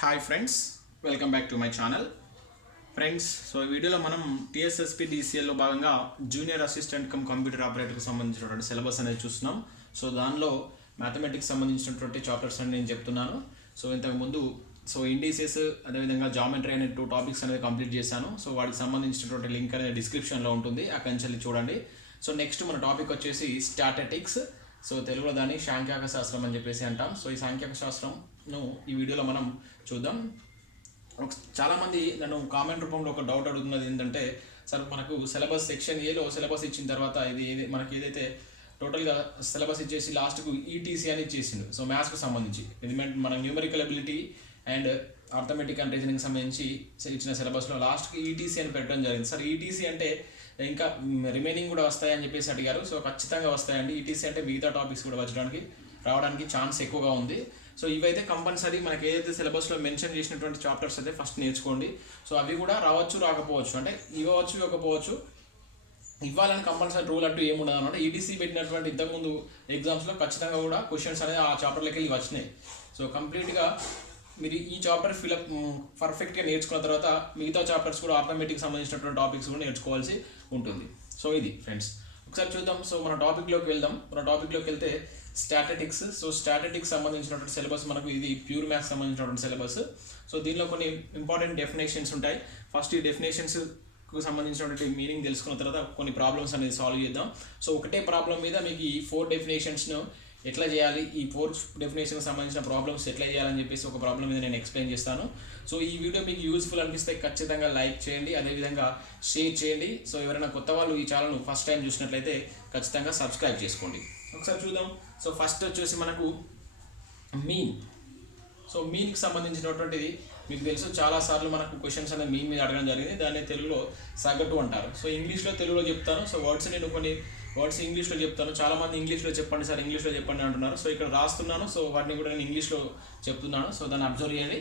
Hi friends, welcome back to my channel. Friends, so ఈ వీడియోలో మనం TSSPDCLలో భాగంగా జూనియర్ అసిస్టెంట్ కమ్ కంప్యూటర్ ఆపరేటర్కి సంబంధించినటువంటి సిలబస్ అనేది చూస్తున్నాం. సో దానిలో మ్యాథమెటిక్స్ సంబంధించినటువంటి చాప్టర్స్ అని నేను చెప్తున్నాను. సో ఇంతకుముందు ఇండిసెస్ అదేవిధంగా జామెట్రీ అనే 2 టాపిక్స్ అనేది కంప్లీట్ చేశాను. సో వాటికి సంబంధించినటువంటి లింక్ అనేది డిస్క్రిప్షన్లో ఉంటుంది, అక్కడి నుంచి చూడండి. సో నెక్స్ట్ మన టాపిక్ వచ్చేసి స్టాటిస్టిక్స్. సో తెలుగులో దాన్ని సాంఖ్యక శాస్త్రం అని చెప్పేసి అంటాం. సో ఈ సాంఖ్యక శాస్త్రంను ఈ వీడియోలో మనం చూద్దాం. చాలామంది నన్ను కామెంట్ రూపంలో ఒక డౌట్ అడుగుతున్నది ఏంటంటే, సార్ మనకు సిలబస్ సెక్షన్ ఏలో సిలబస్ ఇచ్చిన తర్వాత మనకి ఏదైతే టోటల్గా సిలబస్ ఇచ్చేసి లాస్ట్కు ఈటీసీ అని ఇచ్చేసిండు. సో మ్యాథ్స్కి సంబంధించి ఇది మన numerical ability and arithmetic and reasoning సంబంధించి ఇచ్చిన సిలబస్లో లాస్ట్కి ఈటీసీ అని పెట్టడం జరిగింది. సార్ ఈటీసీ అంటే ఇంకా రిమైనింగ్ కూడా వస్తాయని చెప్పేసి అడిగారు. సో ఖచ్చితంగా వస్తాయండి. ఈటీసీ అంటే మిగతా టాపిక్స్ కూడా రావడానికి ఛాన్స్ ఎక్కువగా ఉంది. సో ఇవైతే కంపల్సరీ మనకి ఏదైతే సిలబస్లో మెన్షన్ చేసినటువంటి చాప్టర్స్ అయితే ఫస్ట్ నేర్చుకోండి. సో అవి కూడా రావచ్చు, రాకపోవచ్చు, అంటే ఇవ్వచ్చు, ఇవ్వకపోవచ్చు. ఇవ్వాలని కంపల్సరీ రూల్ అంటూ ఏముండదు అనమాట. ఈటీసీ పెట్టినటువంటి ఇంతకుముందు ఎగ్జామ్స్లో ఖచ్చితంగా కూడా క్వశ్చన్స్ అనేది ఆ చాప్టర్లోకి వెళ్ళి వచ్చినాయి. సో కంప్లీట్గా మీరు ఈ చాప్టర్ ఫిలప్ పర్ఫెక్ట్గా నేర్చుకున్న తర్వాత మిగతా చాప్టర్స్ కూడా ఆర్థమెటిక్ సంబంధించినటువంటి టాపిక్స్ కూడా నేర్చుకోవాల్సి ఉంటుంది. సో ఇది ఫ్రెండ్స్, ఒకసారి చూద్దాం. సో మన టాపిక్లోకి వెళ్దాం. మన టాపిక్లోకి వెళ్తే స్టాటిస్టిక్స్. సో స్టాటిస్టిక్స్ సంబంధించినటువంటి సిలబస్ మనకు ఇది ప్యూర్ మ్యాథ్స్ సంబంధించినటువంటి సిలబస్. సో దీనిలో కొన్ని ఇంపార్టెంట్ డెఫినేషన్స్ ఉంటాయి. ఫస్ట్ ఈ డెఫినేషన్స్కు సంబంధించినటువంటి మీనింగ్ తెలుసుకున్న తర్వాత కొన్ని ప్రాబ్లమ్స్ అనేది సాల్వ్ చేద్దాం. సో ఒకటే ప్రాబ్లం మీద మీకు ఈ 4 డెఫినేషన్స్ను ఎట్లా చేయాలి, ఈ 4 డెఫినేషన్కి సంబంధించిన ప్రాబ్లమ్స్ ఎట్లా చేయాలని చెప్పేసి ఒక ప్రాబ్లం మీద నేను ఎక్స్ప్లెయిన్ చేస్తాను. సో ఈ వీడియో మీకు యూస్ఫుల్ అనిపిస్తే ఖచ్చితంగా లైక్ చేయండి, అదేవిధంగా షేర్ చేయండి. సో ఎవరైనా కొత్త వాళ్ళు ఈ ఛానల్ను ఫస్ట్ టైం చూసినట్లయితే ఖచ్చితంగా సబ్స్క్రైబ్ చేసుకోండి. ఒకసారి చూద్దాం. సో ఫస్ట్ వచ్చేసి మనకు మీన్. సో మీన్కి సంబంధించినటువంటిది మీకు తెలుసు, చాలాసార్లు మనకు క్వశ్చన్స్ అనేది మీన్ మీద అడగడం జరిగింది. దాన్ని తెలుగులో సగటు అంటారు. సో ఇంగ్లీష్లో తెలుగులో చెప్తాను. సో వర్డ్స్ నేను కొన్ని వర్డ్స్ ఇంగ్లీష్లో చెప్తాను. చాలామంది ఇంగ్లీష్లో చెప్పండి సార్, ఇంగ్లీష్లో చెప్పండి అంటున్నారు. సో ఇక్కడ రాస్తున్నాను. సో వాటిని కూడా నేను ఇంగ్లీష్లో చెప్తున్నాను. సో దాన్ని అబ్జర్వ్ చేయండి.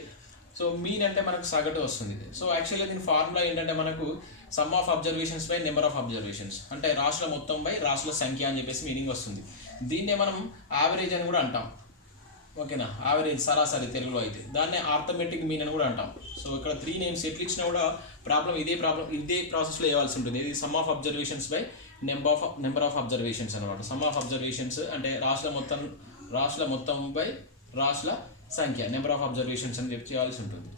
సో మీన్ అంటే మనకు సగటు వస్తుంది. సో యాక్చువల్గా దీని ఫార్ములా ఏంటంటే మనకు some of observations by number of observations, అంటే రాశుల మొత్తం బై రాశుల సంఖ్య అని చెప్పేసి మీనింగ్ వస్తుంది. దీన్నే మనం యావరేజ్ అని కూడా అంటాం. ఓకేనా, యావరేజ్ సరాసరి తెలుగులో అయితే దాన్నే ఆర్థమెటిక్ మీన్ అని కూడా అంటాం. సో ఇక్కడ 3 నేమ్స్ ఎట్లు ఇచ్చినా కూడా ఇదే ప్రాసెస్లో వేయాల్సి ఉంటుంది. ఇది some of observations by number of observations అనమాట. సమ్ ఆఫ్ అబ్జర్వేషన్స్ అంటే రాశుల మొత్తం బై రాశుల సంఖ్య, నెంబర్ ఆఫ్ అబ్జర్వేషన్స్ అని చెప్పి చేయాల్సి ఉంటుంది.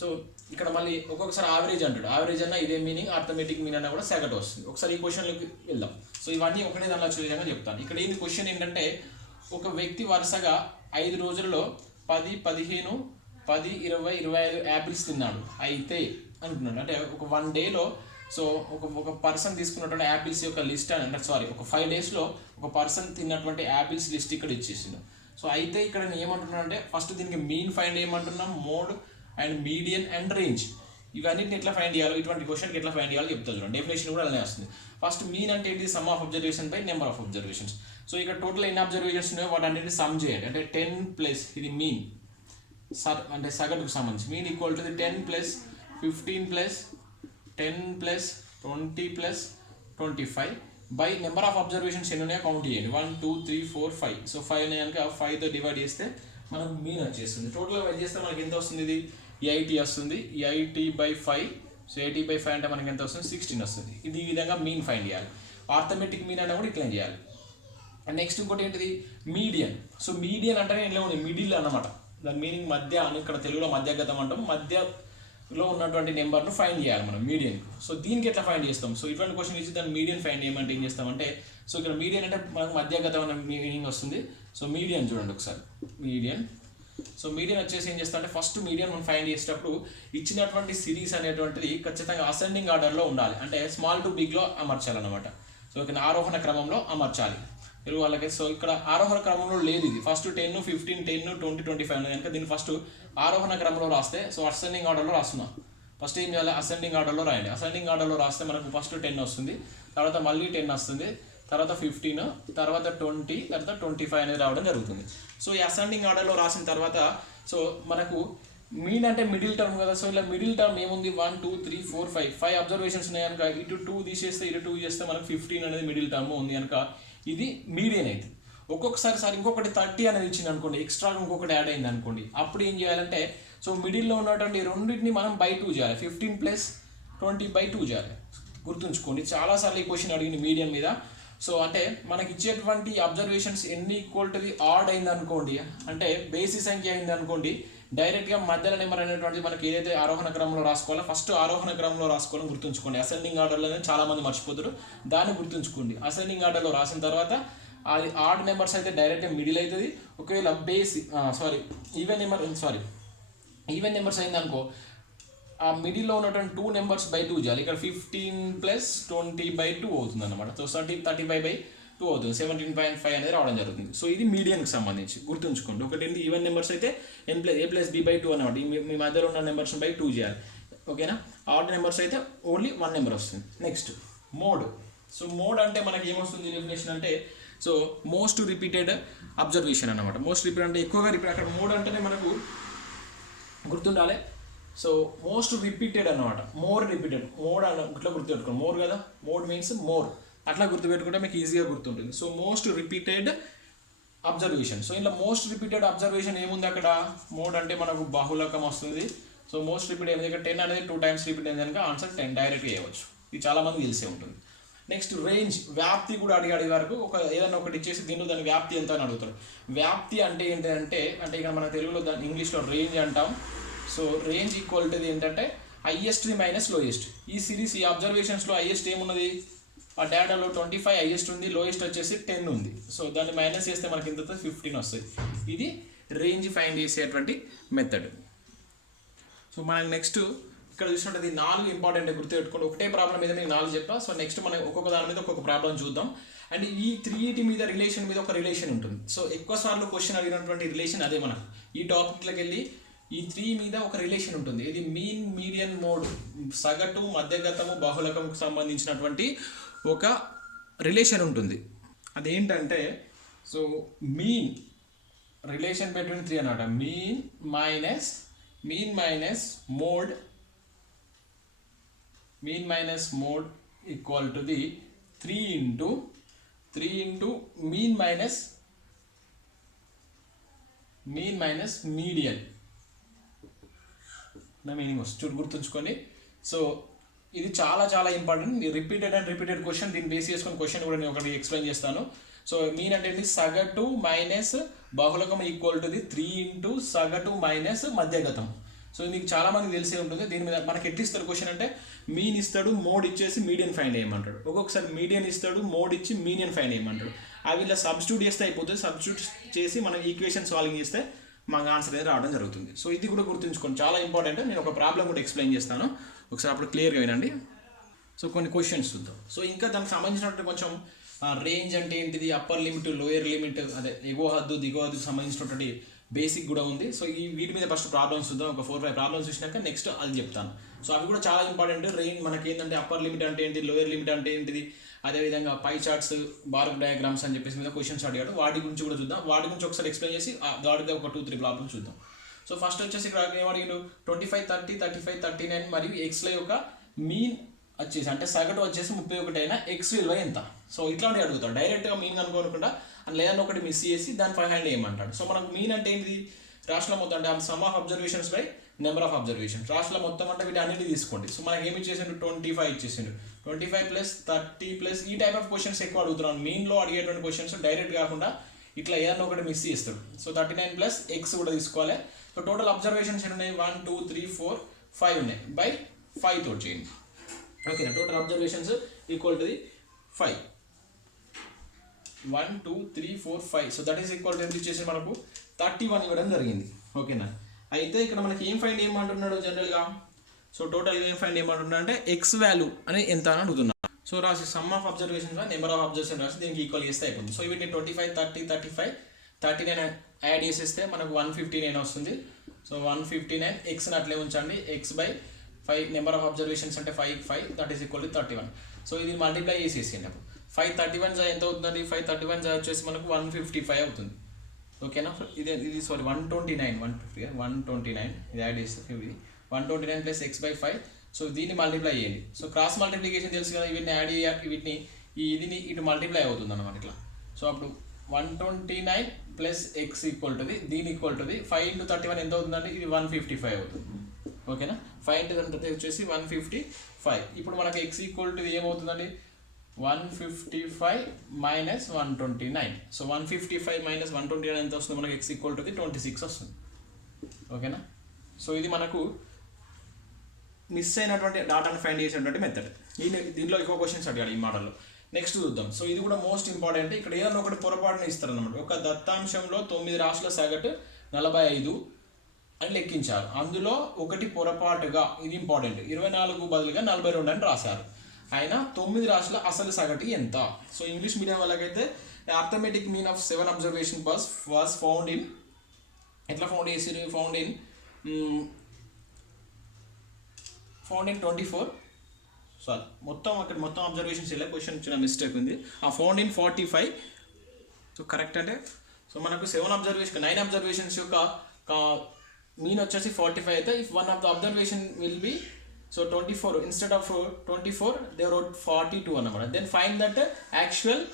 సో ఇక్కడ మళ్ళీ ఒక్కొక్కసారి యావరేజ్ అంటాడు. యావరేజ్ అన్న ఇదే మీనింగ్, ఆర్థమెటిక్ మీన్ అన్న కూడా సగటు వస్తుంది. ఒకసారి ఈ క్వశ్చన్లోకి వెళ్దాం. సో ఇవన్నీ ఒకటే దానిలో వచ్చే విధంగా చెప్తాను. ఇక్కడ ఏంది క్వశ్చన్ ఏంటంటే, ఒక వ్యక్తి వరుసగా 5 రోజుల్లో 10, 15, 10, 20, 25 యాపిల్స్ తిన్నాడు అయితే అంటున్నాడు. అంటే ఒక 1 డేలో సో ఒక పర్సన్ తీసుకున్నటువంటి యాపిల్స్ యొక్క లిస్ట్ అంటే ఒక 5 డేస్లో ఒక పర్సన్ తిన్నటువంటి యాపిల్స్ లిస్ట్ ఇక్కడ ఇచ్చేసిండు. సో అయితే ఇక్కడ నేను ఏమంటున్నాను అంటే, ఫస్ట్ దీనికి మీన్ ఫైండ్ చేయమంటున్నాం, mode and median and range. ఇవన్నిటిని ఎట్లా ఫైండ్ చేయాలో, ఇటువంటి క్వశ్చన్కి ఎట్లా ఫైండ్ చేయాలో చెప్తా చూడండి. డెఫినేషన్ కూడా అలానే వస్తుంది. ఫస్ట్ మీన్ అంటే ఏంటి, some of observation by number of observations. So ఇక్కడ టోటల్ ఎన్ని అబ్జర్వేషన్స్ ఉన్నాయో వాటి అన్నింటిని సమ్ చేయండి. అంటే 10 ప్లస్ ఇది మీన్ అంటే సగటుకు సంబంధించి mean equal to 10 plus 15 plus 10 plus 20 plus 25 by number of observations ఎన్ని ఉన్నాయో కౌంట్ చేయండి. 1 2 3 4 5. సో 5 ఉన్నాయి కనుక 5తో డివైడ్ చేస్తే మనకు మీన్ వచ్చేస్తుంది. టోటల్గా వైడ్ చేస్తే మనకి ఎంత వస్తుంది, ఇది 80 వస్తుంది. 80/5. సో 80/5 అంటే మనకి ఎంత వస్తుంది, 16 వస్తుంది. ఇది ఈ విధంగా మీన్ ఫైండ్ చేయాలి. ఆర్థమెటిక్ మీన్ అంటే కూడా ఇట్లా చేయాలి. అండ్ నెక్స్ట్ ఇంకోటి ఏంటిది, మీడియన్. సో మీడియన్ అంటేనే ఇంట్లో ఉంది మిడిల్ అన్నమాట. దాని మీనింగ్ మధ్య అని, ఇక్కడ తెలుగులో మధ్యగతం అంటాం. మధ్యలో ఉన్నటువంటి నెంబర్ను ఫైండ్ చేయాలి మనం మీడియన్. సో దీనికి ఎట్లా ఫైండ్ చేస్తాం, సో ఇటువంటి క్వశ్చన్ ఇచ్చి దాన్ని మీడియన్ ఫైండ్ చేయమంటే ఏం చేస్తామంటే, సో ఇక్కడ మీడియన్ అంటే మనకు మధ్యగతం అనే మీనింగ్ వస్తుంది. సో మీడియన్ చూడండి ఒకసారి, మీడియన్. సో మీడియన్ వచ్చేసి ఏం చేస్తామంటే, ఫస్ట్ మీడియన్ మనం ఫైండ్ చేసేటప్పుడు ఇచ్చినటువంటి సిరీస్ అనేటువంటిది ఖచ్చితంగా అసెండింగ్ ఆర్డర్లో ఉండాలి. అంటే స్మాల్ టు బిగ్లో అమర్చాలన్నమాట. సో ఇక్కడ ఆరోహణ క్రమంలో అమర్చాలి తెలుగు వాళ్ళకి. సో ఇక్కడ ఆరోహణ క్రమంలో లేదు, ఇది ఫస్ట్ 10, 15, 10, 20, 25 ఉంది కనుక దీన్ని ఫస్ట్ ఆరోహణ క్రమంలో రాస్తే, సో అసెండింగ్ ఆర్డర్లో రాస్తున్నాం. ఫస్ట్ ఏం చేయాలి, అసెండింగ్ ఆర్డర్లో రాయండి. అసెండింగ్ ఆర్డర్లో రాస్తే మనకు ఫస్ట్ 10 వస్తుంది, తర్వాత మళ్ళీ 10 వస్తుంది, తర్వాత 15, తర్వాత 20, తర్వాత 25 అనేది రావడం జరుగుతుంది. సో ఈ అసెండింగ్ ఆర్డర్లో రాసిన తర్వాత సో మనకు మీన్ అంటే మిడిల్ టర్మ్ కదా. సో ఇలా మిడిల్ టర్మ్ ఏముంది, 1 2 3 4 5 అబ్జర్వేషన్స్ ఉన్నాయి కనుక ఇటు 2 తీసేస్తే ఇటు 2 చేస్తే మనకు 15 అనేది మిడిల్ టర్మ్ ఉంది కనుక ఇది మీడియన్ అయితే. ఒక్కొక్కసారి ఇంకొకటి 30 అనేది ఇచ్చింది అనుకోండి, ఎక్స్ట్రా ఇంకొకటి యాడ్ అయింది అనుకోండి, అప్పుడు ఏం చేయాలంటే సో మిడిల్లో ఉన్నటువంటి రెండింటిని మనం బై 2 చేయాలి. 15 ప్లస్ 20 బై 2 చేయాలి. గుర్తుంచుకోండి, చాలాసార్లు ఈ క్వశ్చన్ అడిగింది మీడియం మీద. సో అంటే మనకి ఇచ్చేటువంటి అబ్జర్వేషన్స్ ఎన్ని ఈక్వల్ టు ది ఆడ్ అయింది అనుకోండి, అంటే బేసి సంఖ్య అయింది అనుకోండి, డైరెక్ట్గా మధ్యలో నెంబర్ అనేటువంటిది మనకి ఏదైతే ఆరోహణ క్రమంలో రాసుకోవాలో ఫస్ట్ ఆరోహణ క్రమంలో రాసుకోవాలని గుర్తుంచుకోండి. అసెండింగ్ ఆర్డర్లోనే చాలామంది మర్చిపోతారు, దాన్ని గుర్తుంచుకోండి. అసెండింగ్ ఆర్డర్లో రాసిన తర్వాత అది ఆడ్ నెంబర్స్ అయితే డైరెక్ట్గా మిడిల్ అవుతుంది. ఒకవేళ ఈవెన్ నెంబర్స్ అయింది అనుకో, ఆ మిడిల్లో ఉన్నటువంటి 2 నెంబర్స్ బై 2 చేయాలి. ఇక్కడ 15 ప్లస్ 20 బై 2 అవుతుంది అనమాట. సో 35 బై 2 అవుతుంది. 17.5 అనేది రావడం జరుగుతుంది. సో ఇది మీడియంకి సంబంధించి గుర్తుంచుకోండి. ఒకటి ఏంటి, ఈవెన్ నెంబర్స్ అయితే a ప్లస్ b బై 2 అనమాట. మీ మధ్యలో ఉన్న నెంబర్స్ బై 2 చేయాలి. ఓకేనా. ఆడ్ నెంబర్స్ అయితే ఓన్లీ 1 నెంబర్ వస్తుంది. Next mode. సో మోడ్ అంటే మనకి ఏమొస్తుంది డెఫినేషన్ అంటే, సో మోస్ట్ రిపీటెడ్ అబ్జర్వేషన్ అనమాట. మోస్ట్ రిపీటెడ్ అంటే ఎక్కువగా రిపీట్. అక్కడ మోడ్ అంటేనే మనకు గుర్తుండాలి. సో మోస్ట్ రిపీటెడ్ అనమాట. మోర్ రిపీటెడ్, మోడ్ అన్న ఇట్లా గుర్తుపెట్టుకోండి. మోర్ కదా, మోడ్ మీన్స్ మోర్, అట్లా గుర్తుపెట్టుకుంటే మీకు ఈజీగా గుర్తుంటుంది. So most repeated observation. So ఇలా మోస్ట్ రిపీటెడ్ అబ్జర్వేషన్ ఏముంది అక్కడ, మోడ్ అంటే మనకు బహుళకం వస్తుంది. సో మోస్ట్ రిపీట్ ఏమైంది, ఇక్కడ 10 అనేది 2 టైమ్స్ రిపీట్ అయింది కనుక ఆన్సర్ 10 డైరెక్ట్గా వేయవచ్చు. ఇది చాలామంది తెలిసే ఉంటుంది. నెక్స్ట్ రేంజ్, వ్యాప్తి కూడా అడిగే వరకు ఒక ఏదైనా ఒకటి ఇచ్చేసి దీనిలో దాని వ్యాప్తి ఎంత అని అడుగుతారు. వ్యాప్తి అంటే ఏంటంటే, ఇక్కడ మన తెలుగులో దాని ఇంగ్లీష్లో రేంజ్ అంటాం. సో రేంజ్ ఈక్వల్ టు ఏంటంటే హైయెస్ట్ మైనస్ లోయెస్ట్. ఈ సిరీస్ ఈ అబ్జర్వేషన్స్లో హైయెస్ట్ ఏమున్నది, ఆ డేటాలో 25 హైయెస్ట్ ఉంది, లోయెస్ట్ వచ్చేసి 10 ఉంది. సో దాన్ని మైనస్ చేస్తే మనకి ఇంత 15 వస్తుంది. ఇది రేంజ్ ఫైండ్ చేసేటువంటి మెథడ్. సో మనకి నెక్స్ట్ ఇక్కడ చూసినట్టు 4 ఇంపార్టెంట్ గుర్తుపెట్టుకోండి. ఒకటే ప్రాబ్లం మీద నేను 4 చెప్పా. సో నెక్స్ట్ మనం ఒక్కొక్క దాని మీద ఒక్కొక్క ప్రాబ్లం చూద్దాం. అండ్ ఈ 3 మీద రిలేషన్ మీద ఒక రిలేషన్ ఉంటుంది. సో ఎక్కువ సార్లు క్వశ్చన్ అడిగినటువంటి రిలేషన్ అదే. మనం ఈ టాపిక్లోకి వెళ్ళి ఈ 3 మీద ఒక రిలేషన్ ఉంటుంది. ఇది మీన్, మీడియన్, మోడ్, సగటు, మధ్యగతము, బహుళకంకు సంబంధించినటువంటి ఒక రిలేషన్ ఉంటుంది. అదేంటంటే, సో మీన్ రిలేషన్ బిట్వీన్ 3 అన్నమాట. Mean minus mode equal to the 3 into mean minus median. Meaning వస్తుంది, గుర్తుంచుకోండి. సో ఇది చాలా చాలా ఇంపార్టెంట్. Repeated question. దీన్ని బేస్ చేసుకుని క్వశ్చన్ కూడా నేను ఒకటి ఎక్స్ప్లెయిన్ చేస్తాను. సో మీన్ అంటే ఏంటి, సగటు మైనస్ బహుళకం ఈక్వల్ టు ది 3 ఇంటూ సగటు మైనస్ మధ్యగతం. సో మీకు చాలా మందికి తెలిసే ఉంటుంది. దీని మీద మనకి ఎట్లా ఇస్తారు క్వశ్చన్ అంటే, మీన్ ఇస్తాడు, మోడ్ ఇచ్చేసి మీడియన్ ఫైండ్ చేయమంటాడు. ఒక్కొక్కసారి మీడియన్ ఇస్తాడు, మోడ్ ఇచ్చి మీడియన్ ఫైండ్ చేయమంటాడు. అవి ఇలా సబ్స్టిట్యూట్ చేస్తే అయిపోతుంది. సబ్స్టిట్యూట్ చేసి మనం ఈక్వేషన్ సాల్వింగ్ చేస్తే మాకు ఆన్సర్ అనేది రావడం జరుగుతుంది. సో ఇది కూడా గుర్తుంచుకోండి, చాలా ఇంపార్టెంట్. నేను ఒక ప్రాబ్లం కూడా ఎక్స్ప్లెయిన్ చేస్తాను, ఒకసారి అప్పుడు క్లియర్గా వినండి. సో కొన్ని క్వశ్చన్స్ చూద్దాం. సో ఇంకా దానికి సంబంధించినటువంటి కొంచెం రేంజ్ అంటే ఏంటిది, అప్పర్ లిమిట్, లోయర్ లిమిట్, అదే ఎగువ హద్దు, దిగువ హద్దుకు సంబంధించినటువంటి బేసిక్ కూడా ఉంది. సో ఈ వీటి మీద ఫస్ట్ ప్రాబ్లమ్స్ చూద్దాం. ఒక 4-5 ప్రాబ్లమ్స్ చూసినాక నెక్స్ట్ అది చెప్తాను. సో అవి కూడా చాలా ఇంపార్టెంట్. రేంజ్ మనకి ఏంటంటే అప్పర్ లిమిట్ అంటే ఏంటి, లోయర్ లిమిట్ అంటే ఏంటిది, అదేవిధంగా పై చార్ట్స్, బార్ డయాగ్రామ్స్ అని చెప్పేసి మీద క్వశ్చన్స్ అడిగాడు. వాటి గురించి కూడా చూద్దాం. వాటి గురించి ఒకసారి ఎక్స్ప్లెయిన్ చేసి దాటిగా ఒక 2-3 ప్రాబ్లమ్స్ చూద్దాం. సో ఫస్ట్ వచ్చేసి ఇక్కడ ఏమడిగాడు, 25, 30, 35, 39 మరియు ఎక్స్ల యొక్క మీన్ వచ్చేసి అంటే సగటు వచ్చేసి 31 అయినా ఎక్స్ విలువ ఎంత. సో ఇట్లాంటివి అడుగుతాడు. డైరెక్ట్గా మీన్ కనుకోకుండా లేదన్నా ఒకటి మిస్ చేసి దాని 500 ఏమంటాడు. సో మనకు మీన్ అంటే ఏంటిది, రాష్ట్రం మొత్తం అంటే some of observations by number of observations. రాష్ట్రం మొత్తం అంటే వీటి అన్నిటి తీసుకోండి. సో మనకి ఏమి ఇచ్చేసిండు, 25 ఇచ్చేసిండు. 25 ప్లస్ 30 ప్లస్ ఈ టైప్ ఆఫ్ క్వశ్చన్స్ ఎక్కువ అడుగుతున్నాను. మీన్లో అడిగేటువంటి క్వశ్చన్స్ డైరెక్ట్ కాకుండా ఇట్లా ఏదన్నా ఒకటి మిస్ చేస్తాడు. సో 39 ప్లస్ ఎక్స్ కూడా తీసుకోవాలి. సో టోటల్ అబ్జర్వేషన్స్ ఎన్ని ఉన్నాయి, 1 2 3 4 5 ఉన్నాయి. బై 5 తోటి చేయండి. ఓకేనా. Total observations equal to 5. 1 2 3 4 5. So that is equal to ఎంత ఇచ్చేసి మనకు 31 ఇవ్వడం జరిగింది. ఓకేనా. అయితే ఇక్కడ మనకి ఏం ఫైండ్ ఏమంటున్నాడు జనరల్గా, సో టోటల్ ఏం ఫైండ్ ఏమంటున్నా అంటే ఎక్స్ వాల్యూ అని ఎంత అని అడుగుతున్నా. సో రాసి some of observation number of observation రాసి దీనికి ఈక్వల్ చేస్తే అయిపోతుంది. సో వీటిని 25 30 35 39 యాడ్ చేసేస్తే మనకు 159 వస్తుంది. సో 159 ఎక్స్ని అట్లే ఉంచండి. X by 5 number of observations అంటే 5 that is equal to 31. So ఇది మల్టిప్లై చేసేసింది. అప్పుడు 531 ఎంత అవుతుందండి, 531 వచ్చేసి మనకు 155 అవుతుంది. ఓకేనా. ఇది సారీ 129 ఇది యాడ్ చేస్తే ఇది 129 ప్లస్ ఎక్స్ బై 5. సో దీన్ని మల్టిప్లై చేయండి. సో క్రాస్ మల్టిప్లికేషన్ తెలుసు కదా, వీటిని యాడ్ చేయాలి, వీటిని ఇటు మల్టిప్లై అవుతుంది అన్నమాట ఇట్లా. సో అప్పుడు 129 ప్లస్ ఎక్స్ ఈక్వల్ టు దీని ఈక్వల్ టు 5 into 31 ఎంత అవుతుందండి? ఇది 155 అవుతుంది. ఓకేనా? 5 into 31 వచ్చేసి 155. ఇప్పుడు మనకు ఎక్స్ ఈక్వల్ టు ఏమవుతుందండి? 155 minus 129. సో 155 minus 129 ఎంత వస్తుంది మనకు? ఎక్స్ ఈక్వల్ టు 26 వస్తుంది. ఓకేనా? సో ఇది మనకు మిస్ అయినటువంటి డాటాను ఫైండ్ చేసేటువంటి మెథడ్. దీనిలో ఎక్కువ క్వశ్చన్స్ అడిగాడు ఈ మోడల్లో. నెక్స్ట్ చూద్దాం. సో ఇది కూడా మోస్ట్ ఇంపార్టెంట్. ఇక్కడ ఏదైనా ఒకటి పొరపాటున ఇస్తారనమాట. ఒక దత్తాంశంలో 9 రాశుల సగటు 45 అని లెక్కించారు. అందులో ఒకటి పొరపాటుగా, ఇది ఇంపార్టెంట్, 24 బదులుగా 42 అని రాశారు. అయినా 9 రాశుల అసలు సగటు ఎంత? సో ఇంగ్లీష్ మీడియం వాళ్ళకైతే arithmetic mean of 7 observation was found in, ఎట్లా ఫౌండ్ చేసి ఫౌండ్ ఇన్ 24. సారీ, మొత్తం అబ్జర్వేషన్స్ ఇలా క్వశ్చన్ చిన్న మిస్టేక్ ఉంది. Found in 45. సో కరెక్ట్ అంటే, సో మనకు 9 అబ్జర్వేషన్స్ యొక్క మీన్ వచ్చేసి 45 అయితే, if one of the observation will be so 24, instead of 24 they wrote 42 అన్నమాట. Then find that actual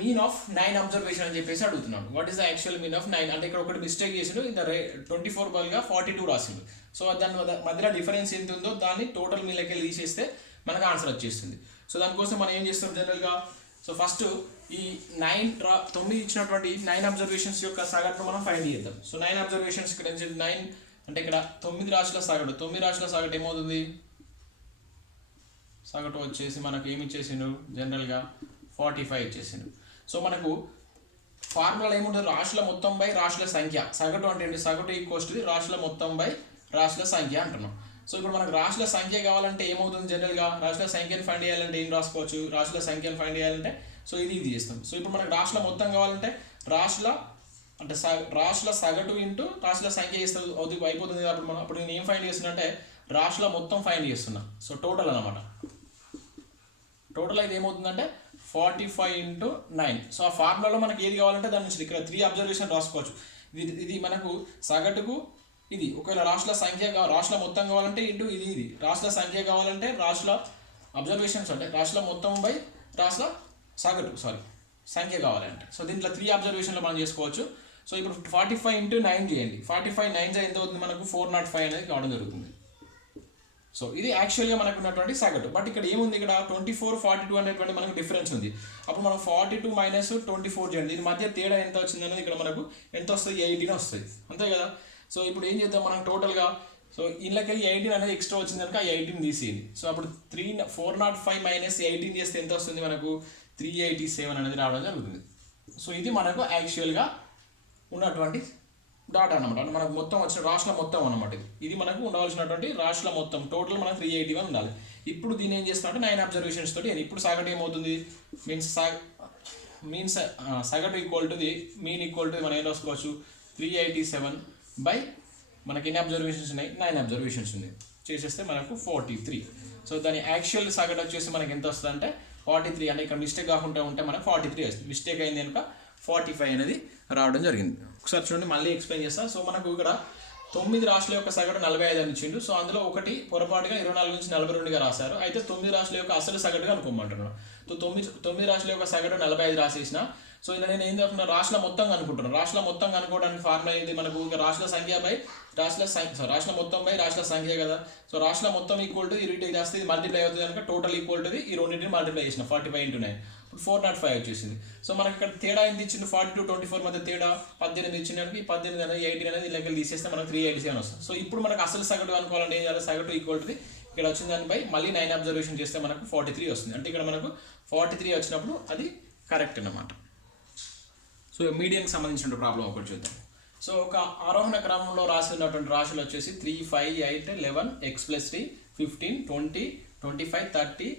mean of 9 observation అని చెప్పేసి అడుగుతున్నాడు. What is the actual mean of 9 అంటే ఇక్కడ ఒకటి మిస్టేక్ చేసిండు, ఇంత 24 బదులుగా 42 రాసిండు. సో దాని మధ్యలో డిఫరెన్స్ ఎంత ఉందో దాన్ని టోటల్ మీన్లకి తీసేస్తే మనకు ఆన్సర్ వచ్చేస్తుంది. సో దానికోసం మనం ఏం చేస్తాం జనరల్గా, సో ఫస్ట్ ఈ 9 ఇచ్చినటువంటి 9 అబ్జర్వేషన్స్ యొక్క సగటును మనం ఫైండ్ చేద్దాం. సో 9 అబ్జర్వేషన్స్ ఇక్కడ 9 అంటే ఇక్కడ 9 రాశుల సగటు ఏమవుతుంది? సగటు వచ్చేసి మనకు ఏమి ఇచ్చేసిండు జనరల్గా 45 ఇచ్చేసిండు. సో మనకు ఫార్ములా ఏముంటుంది? రాశుల మొత్తం బై రాశుల సంఖ్య. సగటు అంటే ఏంటి? సగటు ఈక్వల్స్ టు రాశుల మొత్తం బై రాశుల సంఖ్య అంటున్నాం. సో ఇప్పుడు మనకు రాశుల సంఖ్య కావాలంటే ఏమవుతుంది? జనరల్గా రాశుల సంఖ్యను ఫైండ్ చేయాలంటే ఏం రాసుకోవచ్చు? రాశుల సంఖ్యను ఫైండ్ చేయాలంటే సో ఇది చేస్తాం. సో ఇప్పుడు మనకు రాశుల మొత్తం కావాలంటే రాశుల సగటు ఇంటూ రాశుల సంఖ్య అయిపోతుంది. అప్పుడు నేను ఏం ఫైండ్ చేస్తున్నా అంటే రాశుల మొత్తం ఫైండ్ చేస్తున్నా. సో టోటల్ అనమాట. టోటల్ అయితే ఏమవుతుందంటే 45 into 9. సో ఆ ఫార్ములాలో మనకి ఏది కావాలంటే దాని నుంచి ఇక్కడ 3 అబ్జర్వేషన్ రాసుకోవచ్చు. ఇది మనకు సగటుకు ఇది. ఒకవేళ రాశుల మొత్తం కావాలంటే ఇంటూ ఇది. రాశుల సంఖ్య కావాలంటే రాశుల అబ్జర్వేషన్స్ అంటే రాశుల మొత్తం బై రాశుల సగటు సంఖ్య కావాలంటే. సో దీంట్లో 3 అబ్జర్వేషన్లో మనం చేసుకోవచ్చు. సో ఇప్పుడు 45 into 9 చేయండి. 45 9 ఎంత అవుతుంది మనకు? 405 అనేది కావడం జరుగుతుంది. సో ఇది యాక్చువల్గా మనకు ఉన్నటువంటి సగటు. బట్ ఇక్కడ ఏముంది? ఇక్కడ 24 42 అనేటువంటి మనకు డిఫరెన్స్ ఉంది. అప్పుడు మనం 42 minus 24 చేయండి. దీని మధ్య తేడా ఎంత వచ్చింది అనేది ఇక్కడ మనకు ఎంత వస్తుంది? 18 వస్తుంది. అంతే కదా? సో ఇప్పుడు ఏం చేద్దాం మనం టోటల్గా? సో ఇళ్ళకెళ్ళి 18 అనేది ఎక్స్ట్రా వచ్చింది కనుక 18 తీసేయండి. సో అప్పుడు 405 minus 18 చేస్తే ఎంత వస్తుంది మనకు? 387 అనేది రావడం జరుగుతుంది. సో ఇది మనకు యాక్చువల్గా ఉన్నటువంటి డాటా అన్నమాట. మనకు మొత్తం వచ్చిన రాశుల మొత్తం అన్నమాట. ఇది మనకు ఉండవలసినటువంటి రాశుల మొత్తం టోటల్ మనకు 381 ఉండాలి. ఇప్పుడు దీన్ని ఏం చేస్తున్నా అంటే 9 అబ్జర్వేషన్స్ తోటి ఇప్పుడు సగటు ఏమవుతుంది? మీన్స్ సగటు equal to mean equal to మనం ఏం రాసుకోవచ్చు? 387 బై మనకి ఎన్ని అబ్జర్వేషన్స్ ఉన్నాయి? 9 అబ్జర్వేషన్స్ ఉన్నాయి. చేసేస్తే మనకు 43. సో దాని యాక్చువల్ సగటు వచ్చేసి మనకి ఎంత వస్తుంది అంటే 43. అంటే ఇక్కడ మిస్టేక్ కాకుండా ఉంటే మనకు 43 వస్తుంది. మిస్టేక్ అయింది కనుక 45 అనేది రావడం జరిగింది. ఒకసారి చూడండి, మళ్ళీ ఎక్స్ప్లెయిన్ చేస్తాను. సో మనకు ఇక్కడ 9 రాశుల యొక్క సగటు 45 అని ఇచ్చిండు. సో అందులో ఒకటి పొరపాటుగా 24 నుంచి 42గా రాశారు. అయితే 9 రాశుల యొక్క అసలు సగటుగా అనుకోమంటున్నాను. సో 9 రాశుల యొక్క సగటు 45 రాసేసిన. సో ఇలా నేను ఏం చేస్తున్నా? రాశుల మొత్తం అనుకుంటున్నాను. రాశుల మొత్తం అనుకోవడానికి ఫార్ములా ఏంటి మనకు? ఇంకా రాశుల సంఖ్య బై రాశుల మొత్తం బై రాశుల సంఖ్య కదా. సో రాశుల మొత్తం ఈక్వల్ టు ఈ రీటేక్ చేస్తే ఇది మల్టిప్లై అవుతుంది కనుక టోటల్ ఈక్వల్ టు ఈ రెండింటిని మల్టిప్లై చేసిన 45 into 9 405 వచ్చేసింది. సో మనకి ఇక్కడ తేడా ఎంత ఇచ్చింది? 42 24 మధ్య తేడా 18 ఇచ్చిందానికి 18 అనేది 18 అనేది ఇళ్ళకి తీసేస్తే మనకు 387 వస్తుంది. సో ఇప్పుడు మనకు అసలు సగటు అనుకోవాలంటే ఏం చేయాలి? సగటు ఈక్వల్ టు ఇక్కడ వచ్చిన దానిపై మళ్ళీ 9 అబ్జర్వేషన్ చేస్తే మనకు 43 వస్తుంది. అంటే ఇక్కడ మనకు 43 వచ్చినప్పుడు అది కరెక్ట్ అన్నమాట. సో మీడియంకి సంబంధించిన ప్రాబ్లం ఒకటి చూద్దాం. సో ఒక ఆరోహణ క్రమంలో రాసి ఉన్నటువంటి రాశులు వచ్చేసి 3 5 8 11 x+3 15 20 25 30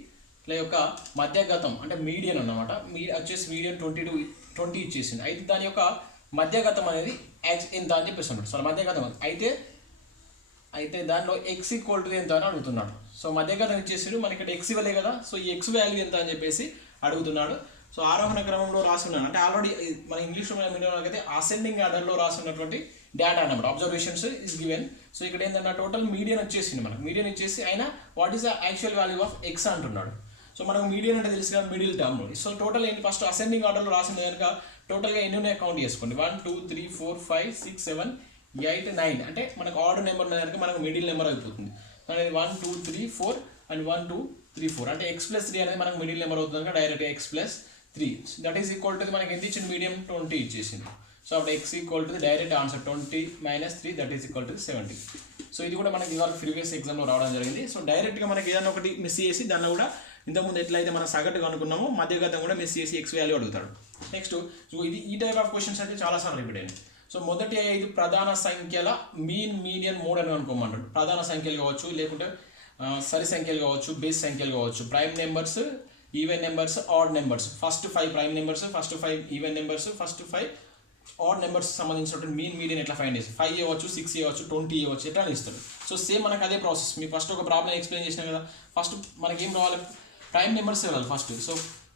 యొక్క మధ్యగతం అంటే మీడియన్ అన్నమాట. వచ్చేసి మీడియన్ 20 ఇచ్చేసింది. అయితే దాని యొక్క మధ్యగతం అనేది ఎక్స్ ఎంత అని చెప్పేసి ఉన్నాడు. సో మధ్యగతం అయితే దానిలో ఎక్స్ ఈక్వల్ టు ఎంత అని అడుగుతున్నాడు. సో మధ్యగతం ఇచ్చేసాడు, మనకి ఇక్కడ ఎక్స్ ఇవ్వలే కదా. సో ఈ ఎక్స్ వాల్యూ ఎంత అని చెప్పేసి అడుగుతున్నాడు. సో ఆరోహణ క్రమంలో రాసున్నాను అంటే ఆల్రెడీ మన ఇంగ్లీష్లో మీడియంలో అసెండింగ్ ఆర్డర్లో రాసున్నటువంటి డేటా అన్నమాట. Observations is given. సో ఇక్కడ ఏంటంటే టోటల్ మీడియన్ వచ్చేసింది మనకు. మీడియన్ ఇచ్చేసి అయినా what is the actual value of X అంటున్నాడు. సో మనకు మీడియన్ అంటే తెలుసు కదా, మిడిల్ టర్మ్. సో టోటల్ ఏంటి? ఫస్ట్ అసెండింగ్ ఆర్డర్లో రాసింది కనుక టోటల్గా ఎన్ని ఉన్నాయి కౌంట్ చేసుకోండి. 1 2 3 4 5 6 7 8 9 అంటే మనకు ఆర్డర్ నెంబర్ ఉన్నదానికి మనకు మిడిల్ నెంబర్ అయిపోతుంది. అనేది 1 2 3 4 అండ్ 1 2 3 4 అంటే x+3 అనేది మనకు మిడిల్ నెంబర్ అవుతుంది కనుక డైరెక్ట్గా x+3 that is equal to మనకి ఎంత ఇచ్చింది, మీడియం 20 ఇచ్చేసింది. సో అప్పుడు x equal to direct answer 20 - 3 that is equal to 70. So ఇది కూడా మనకి ఇవాళ ప్రీవియస్ ఎగ్జామ్లో రావడం జరిగింది. సో డైరెక్ట్గా మనకి ఏదైనా ఒకటి మిస్ చేసి దానిలో కూడా ఇంతకుముందు ఎట్లయితే మనం సగటుగా అనుకున్నామో మధ్యగతం కూడా మిస్ చేసి x వాల్యూ అడుగుతాడు. నెక్స్ట్ సో ఇది ఈ టైప్ ఆఫ్ క్వశ్చన్స్ అంటే చాలాసార్లు రిపీట్ అయింది. సో మొదటి 5 ప్రధాన సంఖ్యల మీన్, మీడియన్, మోడ్ అని అనుకోమంటాడు. ప్రధాన సంఖ్యలు కావచ్చు, లేకుంటే సరి సంఖ్యలు కావచ్చు, బేస్ సంఖ్యలు కావచ్చు, prime numbers, even numbers, odd numbers. First 5 prime numbers, first 5 even numbers, first 5 odd numbers సంబంధించినటువంటి మీన్, మీడియన్ ఎట్లా ఫైండ్ చేసి 5 ఇవ్వచ్చు, 6 ఇవ్వచ్చు, 20 ఇవ్వచ్చు, ఎట్లా ఇస్తాడు. సో సేమ్ మనకు అదే ప్రాసెస్. మీకు ఫస్ట్ ఒక ప్రాబ్లం ఎక్స్ప్లెయిన్ చేసినా కదా. ఫస్ట్ మనకి ఏం రావాలి, ప్రైమ్ నెంబర్స్ ఇవ్వాలి ఫస్ట్. సో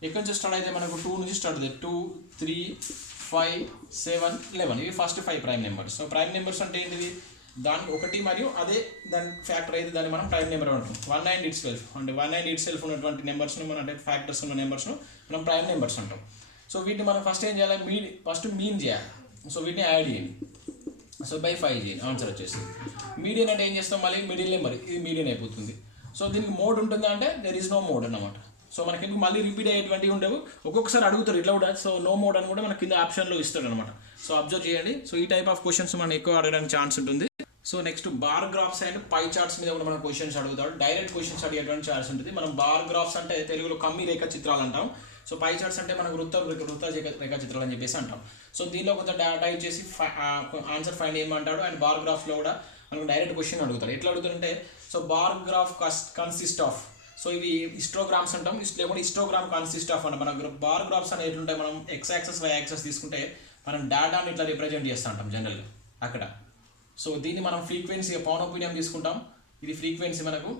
ఎక్కడి నుంచి స్టార్ట్ అయితే మనకు 2 నుంచి స్టార్ట్ అవుతుంది. 2 3 5 7 11 ఇవి first 5 prime numbers. So prime numbers అంటే ఏంటిది, దానికి ఒకటి మరియు అదే దాని ఫ్యాక్టర్ అయితే దాన్ని మనం ప్రైమ్ నెంబర్ అంటాం. 1 and itself అంటే 1 and itself ఉన్నటువంటి నెంబర్స్ను మనం అంటే ఫ్యాక్టర్స్ ఉన్న నెంబర్స్ను మనం ప్రైమ్ నెంబర్స్ అంటాం. సో వీటిని మనం ఫస్ట్ ఏం చేయాలి, ఫస్ట్ మీన్ చేయాలి. సో వీటిని యాడ్ చేయండి. సో బై 5 చేయండి, ఆన్సర్ వచ్చేసి. మీడియన్ అంటే ఏం చేస్తాం, మళ్ళీ మిడిల్ నెంబర్ ఇది మీడియన్ అయిపోతుంది. సో దీనికి మోడ్ ఉంటుందా అంటే దెర్ ఈజ్ నో మోడ్ అన్నమాట. సో మనకి మళ్ళీ రిపీట్ అయ్యేటువంటివి ఉండవు. ఒక్కొక్కసారి అడుగుతారు ఇట్లా కూడా. సో నో మోడ్ అని కూడా మనకి కింద ఆప్షన్లో ఇస్తాడు అనమాట. సో అబ్జర్వ్ చేయండి. సో ఈ టైప్ ఆఫ్ క్వశ్చన్స్ మనం ఎక్కువ అడగడానికి ఛాన్స్ ఉంటుంది. So next bar graphs and pi charts మీద కూడా మనం క్వశ్చన్స్ అడుగుతాడు. డైరెక్ట్ క్వశ్చన్స్ అడిగేటువంటి ఛాన్స్ ఉంటుంది. మనం బార్ గ్రాఫ్స్ అంటే తెలుగులో కమ్మి రేఖ చిత్రాలు అంటాం. సో పై చార్ట్స్ అంటే మనకు వృత్త రేఖా చిత్రాలు అని చెప్పేసి అంటాం. సో దీనిలో కొంత డేటా ఇచ్చేసి ఆన్సర్ ఫైండ్ చేయమంటాడు. అండ్ బార్ గ్రాఫ్లో కూడా మనకు డైరెక్ట్ క్వశ్చన్ అడుగుతాడు. ఎట్లా అడుగుతాడంటే, so bar graph consist of, so ఇవి హిస్టోగ్రామ్స్ అంటాం, లేకుంటే హిస్టోగ్రామ్ కన్సిస్ట్ ఆఫ్ అంటే మన బార్ గ్రాఫ్స్ అనేది ఎట్లుంటాయి, మనం ఎక్స్ యాక్సెస్ వై యాక్సెస్ తీసుకుంటే మనం డేటాని ఇట్లా రిప్రజెంట్ చేస్తూ ఉంటాం జనరల్గా అక్కడ. సో దీన్ని మనం ఫ్రీక్వెన్సీ పౌనోపున్యం తీసుకుంటాం. ఇది ఫ్రీక్వెన్సీ మనకు.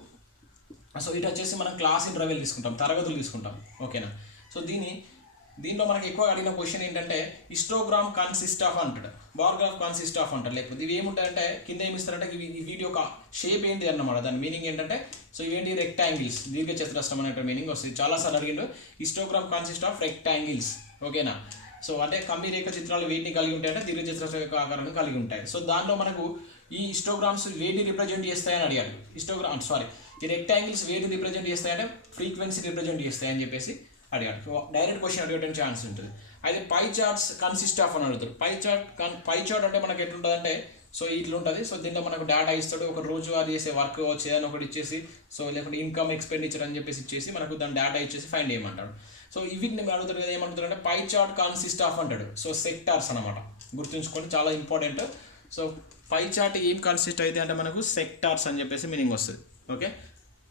సో ఇటు వచ్చేసి మనం క్లాస్ ఇంటర్వెల్ తీసుకుంటాం, తరగతులు తీసుకుంటాం. ఓకేనా. సో దీనిలో మనకి ఎక్కువ అడిగిన క్వశ్చన్ ఏంటంటే హిస్టోగ్రామ్ కన్సిస్ట్ ఆఫ్ అంటాడు, బార్ గ్రాఫ్ కన్సిస్ట్ ఆఫ్ అంటాడు. లేకపోతే ఇవి ఏముంటాయంటే కింద ఏమి ఇస్తారంటే వీటి యొక్క షేప్ ఏంటి అన్నమాట. దాని మీనింగ్ ఏంటంటే, సో ఇవేంటి రెక్టాంగిల్స్, దీర్ఘ చతురస్రం అనే మీనింగ్ వస్తుంది. చాలాసార్లు అడిగిండు. Histogram consist of rectangles. ఓకేనా. సో అంటే కమ్మి రేఖ చిత్రాలు వేటిని కలిగి ఉంటాయంటే దీర్ఘ చతురస్రం యొక్క ఆకారాన్ని కలిగి ఉంటాయి. సో దానిలో మనకు ఈ హిస్టోగ్రామ్స్ వేటిని రిప్రజెంట్ చేస్తాయని అడిగాడు. ఈ రెక్టాంగిల్స్ వేటిని రిప్రజెంట్ చేస్తాయంటే ఫ్రీక్వెన్సీ రిప్రజెంట్ చేస్తాయని చెప్పేసి అడిగాడు. డైరెక్ట్ క్వశ్చన్ అడిగేటువంటి ఛాన్స్ ఉంటుంది. అయితే పై చార్ట్స్ కన్సిస్ట్ ఆఫ్ అని అడుగుతారు. పై చార్ట్ అంటే మనకి ఎట్లుంటుంది అంటే, సో ఇట్లా ఉంటుంది. సో దీంట్లో మనకు డేటా ఇస్తాడు. ఒక రోజు వారు చేసే వర్క్ వచ్చి ఏదైనా ఒకటి ఇచ్చేసి, సో లేకుంటే ఇన్కమ్ ఎక్స్పెండిచర్ అని చెప్పేసి ఇచ్చేసి మనకు దాని డేటా ఇచ్చేసి ఫైండ్ చేయమంటాడు. సో ఇవి మేము అడుగుతారు కదా, ఏమంటారు అంటే పై చార్ట్ కన్సిస్ట్ ఆఫ్ అంటాడు. సో సెక్టార్స్ అనమాట, గుర్తుంచుకోండి, చాలా ఇంపార్టెంట్. సో పై చార్ట్ ఏం కన్సిస్ట్ అయితే అంటే మనకు సెక్టార్స్ అని చెప్పేసి మీనింగ్ వస్తుంది. ఓకే,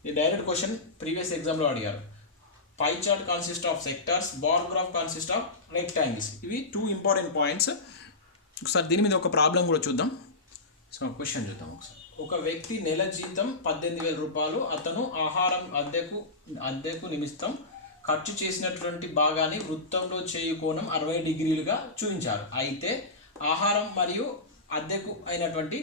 ఇది డైరెక్ట్ క్వశ్చన్ ప్రీవియస్ ఎగ్జామ్లో అడిగారు. Pie chart consist of sectors, bar graph consist of rectangles. ఇవి 2 ఇంపార్టెంట్ పాయింట్స్. ఒకసారి దీని మీద ఒక ప్రాబ్లం కూడా చూద్దాం. సో క్వశ్చన్ చూద్దాం ఒకసారి. ఒక వ్యక్తి నెల జీతం 18,000 రూపాయలు. అతను ఆహారం, అద్దెకు నిమిత్తం ఖర్చు చేసినటువంటి భాగాన్ని వృత్తంలో చేయు కోణం 60 డిగ్రీలుగా చూపించారు. అయితే ఆహారం మరియు అద్దెకు అయినటువంటి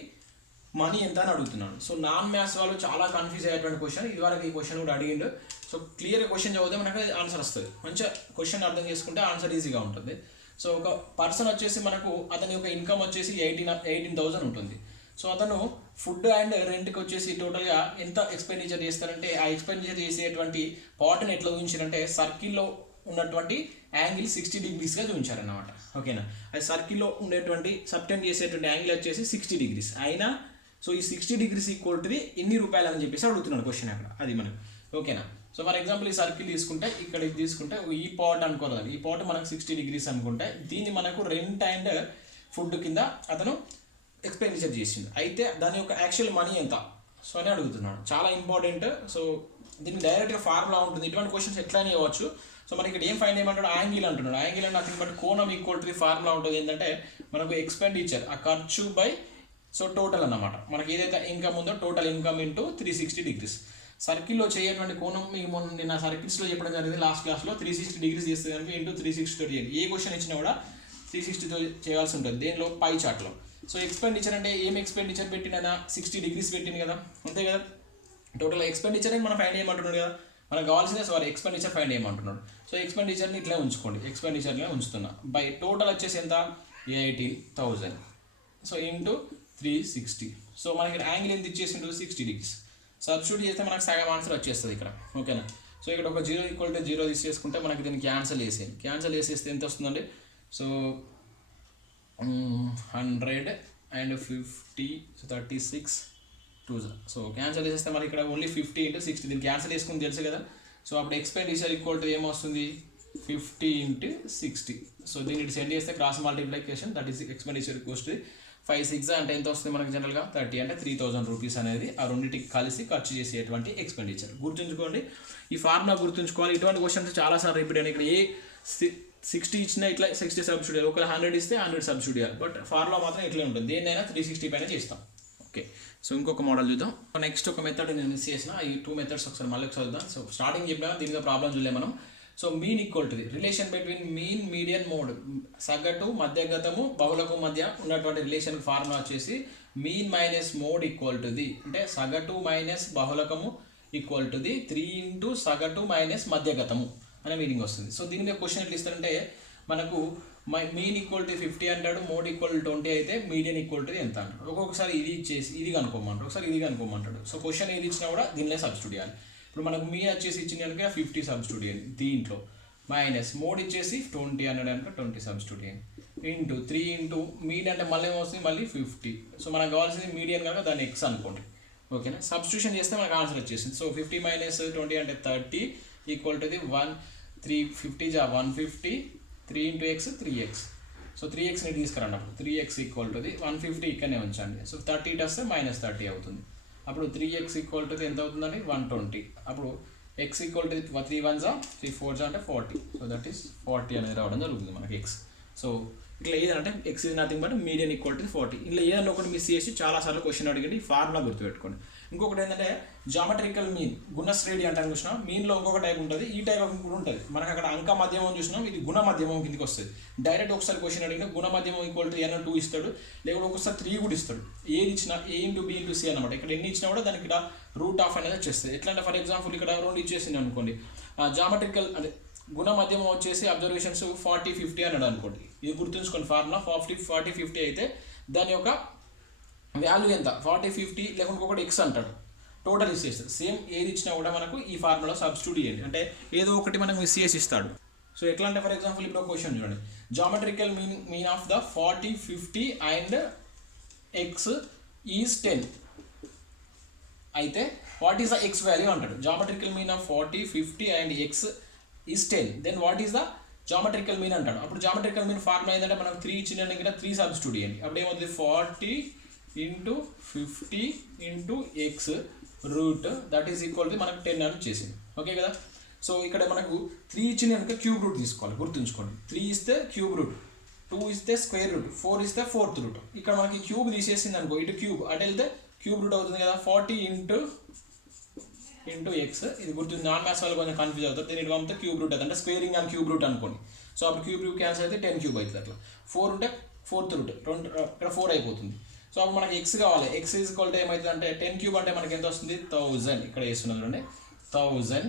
మనీ ఎంత అని అడుగుతున్నాడు. సో నాన్ మ్యాథ్స్ వాళ్ళు చాలా కన్ఫ్యూజ్ అయ్యేటువంటి క్వశ్చన్. ఇదివరకు ఈ క్వశ్చన్ కూడా అడిగిండు. సో క్లియర్గా క్వశ్చన్ చదివితే మనకు ఆన్సర్ వస్తుంది. మంచిగా క్వశ్చన్ అర్థం చేసుకుంటే ఆన్సర్ ఈజీగా ఉంటుంది. సో ఒక పర్సన్ వచ్చేసి మనకు అతని యొక్క ఇన్కమ్ వచ్చేసి 18,000 ఉంటుంది. సో అతను ఫుడ్ అండ్ రెంట్కి వచ్చేసి టోటల్గా ఎంత ఎక్స్పెండిచర్ చేస్తారంటే, ఆ ఎక్స్పెండిచర్ చేసేటువంటి పార్ట్ని ఎట్లా చూపించారంటే సర్కిల్లో ఉన్నటువంటి యాంగిల్ 60 డిగ్రీస్గా చూపించారన్నమాట. ఓకేనా. అది సర్కిల్లో ఉండేటువంటి సబ్టెండ్ చేసేటువంటి యాంగిల్ వచ్చేసి 60 డిగ్రీస్ అయినా. సో ఈ 60 డిగ్రీస్ ఈక్వల్ టు ఎన్ని రూపాయలు అని చెప్పేసి అడుగుతున్నాడు క్వశ్చన్ అక్కడ. అది మనకు ఓకేనా. సో ఫర్ ఎగ్జాంపుల్ ఈ సర్కిల్ తీసుకుంటే, ఇక్కడ ఇది తీసుకుంటే ఈ పార్ట్ అనుకోవాలి. ఈ పార్ట్ మనకు 60 డిగ్రీస్ అనుకుంటే దీన్ని మనకు రెంట్ అండ్ ఫుడ్ కింద అతను ఎక్స్పెండిచర్ చేసిండు. అయితే దాని యొక్క యాక్చువల్ మనీ ఎంత సో అని అడుగుతున్నాడు. చాలా ఇంపార్టెంట్. సో దీనికి డైరెక్ట్గా ఫార్ములా ఉంటుంది. ఇటువంటి క్వశ్చన్స్ ఎట్లా అని ఇవ్వచ్చు. సో మనకి ఇక్కడ ఏం ఫైండ్ చేయమంటాడు, యాంగిల్ అంటున్నాడు. యాంగిల్ అంటే అతని బట్టి కోణం ఈక్వల్ టు ఫార్ములా ఉంటుంది. ఏంటంటే మనకు ఎక్స్పెండిచర్, ఆ ఖర్చు బై సో టోటల్ అన్నమాట. మనకి ఏదైతే ఇన్కమ్ ఉందో టోటల్ ఇన్కమ్ ఇంటూ 360 డిగ్రీస్. సర్కిల్లో చేయటువంటి కోణం మీకు మొన్న నిన్న సర్కిల్స్లో చెప్పడం జరిగింది లాస్ట్ క్లాస్లో. 360 డిగ్రీస్ చేస్తే కనుక ఇంటూ 360 తోటి చేయాలి. ఏ క్వశ్చన్ ఇచ్చినా కూడా 360తో చేయాల్సి ఉంటుంది దేనిలో, పై చార్ట్లో. సో ఎక్స్పెండిచర్ అంటే ఏం ఎక్స్పెండిచర్ పెట్టినా 60 డిగ్రీస్ పెట్టింది కదా, అంతే కదా. టోటల్ ఎక్స్పెండిచర్ అని మనం ఫైండ్ చేయమంటున్నాడు కదా. మనకు కావాల్సిందే ఎక్స్పెండిచర్ ఫైండ్ చేయమంటున్నాడు. సో ఎక్స్పెండిచర్ని ఇట్లా ఉంచుకోండి, ఎక్స్పెండిచర్నే ఉంచుతున్నా. బై టోటల్ వచ్చేసి ఎంత 18,000. So into 360. సో మనకి యాంగిల్ ఎంత ఇచ్చేసిండు 60 degrees. సబ్స్టిట్యూట్ చేస్తే మనకు సగం ఆన్సర్ వచ్చేస్తుంది ఇక్కడ. ఓకేనా. సో ఇక్కడ ఒక 0 = 0 తీసేసుకుంటే మనకి దీన్ని క్యాన్సిల్ చేసేస్తే ఎంత వస్తుందండి. So 100 and 50, so 36 2. So cancel చేసేస్తే మనకి ఇక్కడ ఓన్లీ 50 × 60. దీన్ని క్యాన్సిల్ చేసుకుని తెలుసు కదా. సో అప్పుడు ఎక్స్పెండిచర్ = ఏమొస్తుంది 50 × 60. సో దీన్ని సెండ్ చేస్తే cross multiplication, that is expenditure = 5 6 అంటే ఎంత వస్తుంది మనకి జనరల్గా 30 అంటే 3,000 రూపీస్ అనేది ఆ రెండింటికి కలిసి ఖర్చు చేసేటువంటి ఎక్స్పెండిచర్. గుర్తుంచుకోండి, ఈ ఫార్ములా గుర్తుంచుకోవాలి. ఇటువంటి క్వశ్చన్స్ చాలాసార్లు రిపీట్ అయినా. ఇక్కడ ఏ 60 ఇచ్చినా ఇట్లా 60 సబ్స్టిట్యూట్ చేయాలి, ఒకవేళ 100 ఇస్తే 100 సబ్స్టిట్యూట్ చేయాలి. బట్ ఫార్ములా మాత్రం ఇట్లే ఉంటుంది. దేన్నైనా 360 పైన చేస్తాం. ఓకే. సో ఇంకొక మోడల్ చూద్దాం. నెక్స్ట్ ఒక మెథడ్ నేను మిస్ చేసిన, ఈ 2 మెథడ్స్ ఒకసారి మళ్ళీ చదువుదాం. సో స్టార్టింగ్ చెప్పినా దీనిలో ప్రాబ్లం చూడలే మనం. So mean = relation between mean median mode, సగటు మధ్యగతము బహుళకు మధ్య ఉన్నటువంటి రిలేషన్ ఫార్ములా వచ్చేసి మీన్ మైనస్ మోడ్ = అంటే సగటు మైనస్ బహుళకము = 3 × సగటు మైనస్ మధ్యగతము అనే మీనింగ్ వస్తుంది. సో దీని మీద క్వశ్చన్ ఎట్లా ఇస్తారంటే మనకు మీన్ = 50 అంటాడు, మోడ్ = 20 అయితే మీడియన్ = ఎంత అంటాడు. ఒక్కొక్కసారి ఇది ఇచ్చేసి ఇది కనుక్కోమంటాడు, ఒకసారి ఇది కనుక్కోమంటాడు. సో క్వశ్చన్ ఏది ఇచ్చినా కూడా దీనిలో సబ్స్టిట్యూట్ చేయాలి. ఇప్పుడు మనకు మీన్ వచ్చేసి ఇచ్చిన కనుక 50 సబ్స్టిట్యూట్ చేయండి, దీంట్లో మైనస్ మోడ్ ఇచ్చేసి 20 అన్నాడు కనుక 20 సబ్స్టిట్యూట్ చేయండి, ఇంటూ 3 ఇంటూ మీన్ అంటే మళ్ళీ ఏమొస్తుంది మళ్ళీ 50. సో మనకు కావాల్సింది మీడియన్ కనుక దాన్ని ఎక్స్ అనుకోండి. ఓకేనా. సబ్స్టిట్యూషన్ చేస్తే మనకు ఆన్సర్ వచ్చేసింది. సో 50 - 20 అంటే 30 = 1 3 50 = 150, 3 × x 3x. సో 3xని తీసుకురండి. అప్పుడు 3x = 150 ఇక్కడనే ఉంచండి. సో 30 వస్తే -30 అవుతుంది. అప్పుడు 3x = ఎంత అవుతుందండి 120. అప్పుడు x = 3 1s 3 4s అంటే 40. సో దట్ ఈస్ 40 అనేది రావడం జరుగుతుంది మనకి x. సో ఇట్లా ఏదంటే x is nothing but median = 40. ఇలా ఏదన్నా ఒకటి మిస్ చేసి చాలాసార్లు క్వశ్చన్ అడిగండి. ఫార్ములా గుర్తుపెట్టుకోండి. ఇంకొకటి ఏంటంటే జామెట్రికల్ మీన్, గుణశ్రేణి అంటాను చూసినా. మీన్లో ఇంకొక టైప్ ఉంటుంది, ఈ టైప్ కూడా ఉంటుంది. మనకు అక్కడ అంక మధ్యమం చూసినాం, ఇది గుణ మధ్యమం కిందకి వస్తుంది. డైరెక్ట్ ఒకసారి క్వశ్చన్ అడిగిన గుణ మధ్యమం = n 2 ఇస్తాడు, లేకపోతే ఒకసారి 3 కూడా ఇస్తాడు. ఏది ఇచ్చినా a × b × c అనమాట. ఇక్కడ ఎన్ని ఇచ్చినా కూడా దానికి ఇక్కడ √ అనేది వచ్చేస్తుంది. ఎట్లా అంటే ఫర్ ఎగ్జాంపుల్ ఇక్కడ 2 ఇచ్చేసింది అనుకోండి. జామెట్రికల్ అదే గుణ మధ్యమం వచ్చేసి అబ్జర్వేషన్స్ 40 50 అన్నాడు అనుకోండి. ఇది గుర్తుంచుకోండి ఫార్ములా. 40 50 అయితే దాని యొక్క వాల్యూ ఎంత 40 50, లేకుంటే ఇంకొకటి x అంటాడు, టోటల్ ఇచ్చేస్తాడు. సేమ్ ఏది ఇచ్చినా కూడా మనకు ఈ ఫార్ములా సబ్స్టిట్యూట్ చేయండి. అంటే ఏదో ఒకటి మనకు మిస్ చేసి ఇస్తాడు. సో ఎట్లా అంటే ఫర్ ఎగ్జాంపుల్ ఇప్పుడు క్వశ్చన్ చూడండి. Geometrical mean of the 40 50 and x is 10 అయితే what is the x value అంటాడు. Geometrical mean of 40 50 and x is 10, then what is the geometrical mean అంటాడు. అప్పుడు జామెట్రికల్ మీన్ ఫార్ములా ఏంటంటే మనం 3 ఇచ్చిన దగ్గర 3 సబ్స్టిట్యూట్ చేయండి. అప్పుడు ఏమవుతుంది 40 × 50 × x root that is equal to మనకు 10 అని వచ్చేసింది. ఓకే కదా. సో ఇక్కడ మనకు 3 ఇచ్చిన కనుక క్యూబ్ రూట్ తీసుకోవాలి. గుర్తుంచుకోండి, 3 ఇస్తే క్యూబ్ రూట్, 2 ఇస్తే స్క్వేర్ రూట్, 4 ఇస్తే ఫోర్త్ రూట్. ఇక్కడ మనకి క్యూబ్ తీసేసింది అనుకో, ఇటు క్యూబ్ అటు వెళ్తే క్యూబ్ రూట్ అవుతుంది కదా. 40 × x ఇది గుర్తుంది. నాన్ మ్యాథ్స్ వాళ్ళు కొంచెం కన్ఫ్యూజ్ అవుతారు. దీని పంపితే క్యూబ్ రూట్ అవుతుంది, అంటే స్క్వేరింగ్ అని క్యూబ్ రూట్ అనుకోండి. సో అప్పుడు క్యూబ్ క్యాన్సిల్ అయితే 10 క్యూబ్ అవుతుంది. అట్లా 4 ఉంటే ఫోర్త్ రూట్, 2 ఇక్కడ 4 అయిపోతుంది. సో అప్పుడు మనకి x కావాలి. x = ఏమవుతుంది అంటే 10 క్యూబ్ అంటే మనకి ఎంత వస్తుంది 1000. ఇక్కడ వేస్తున్నాం చూడండి 1000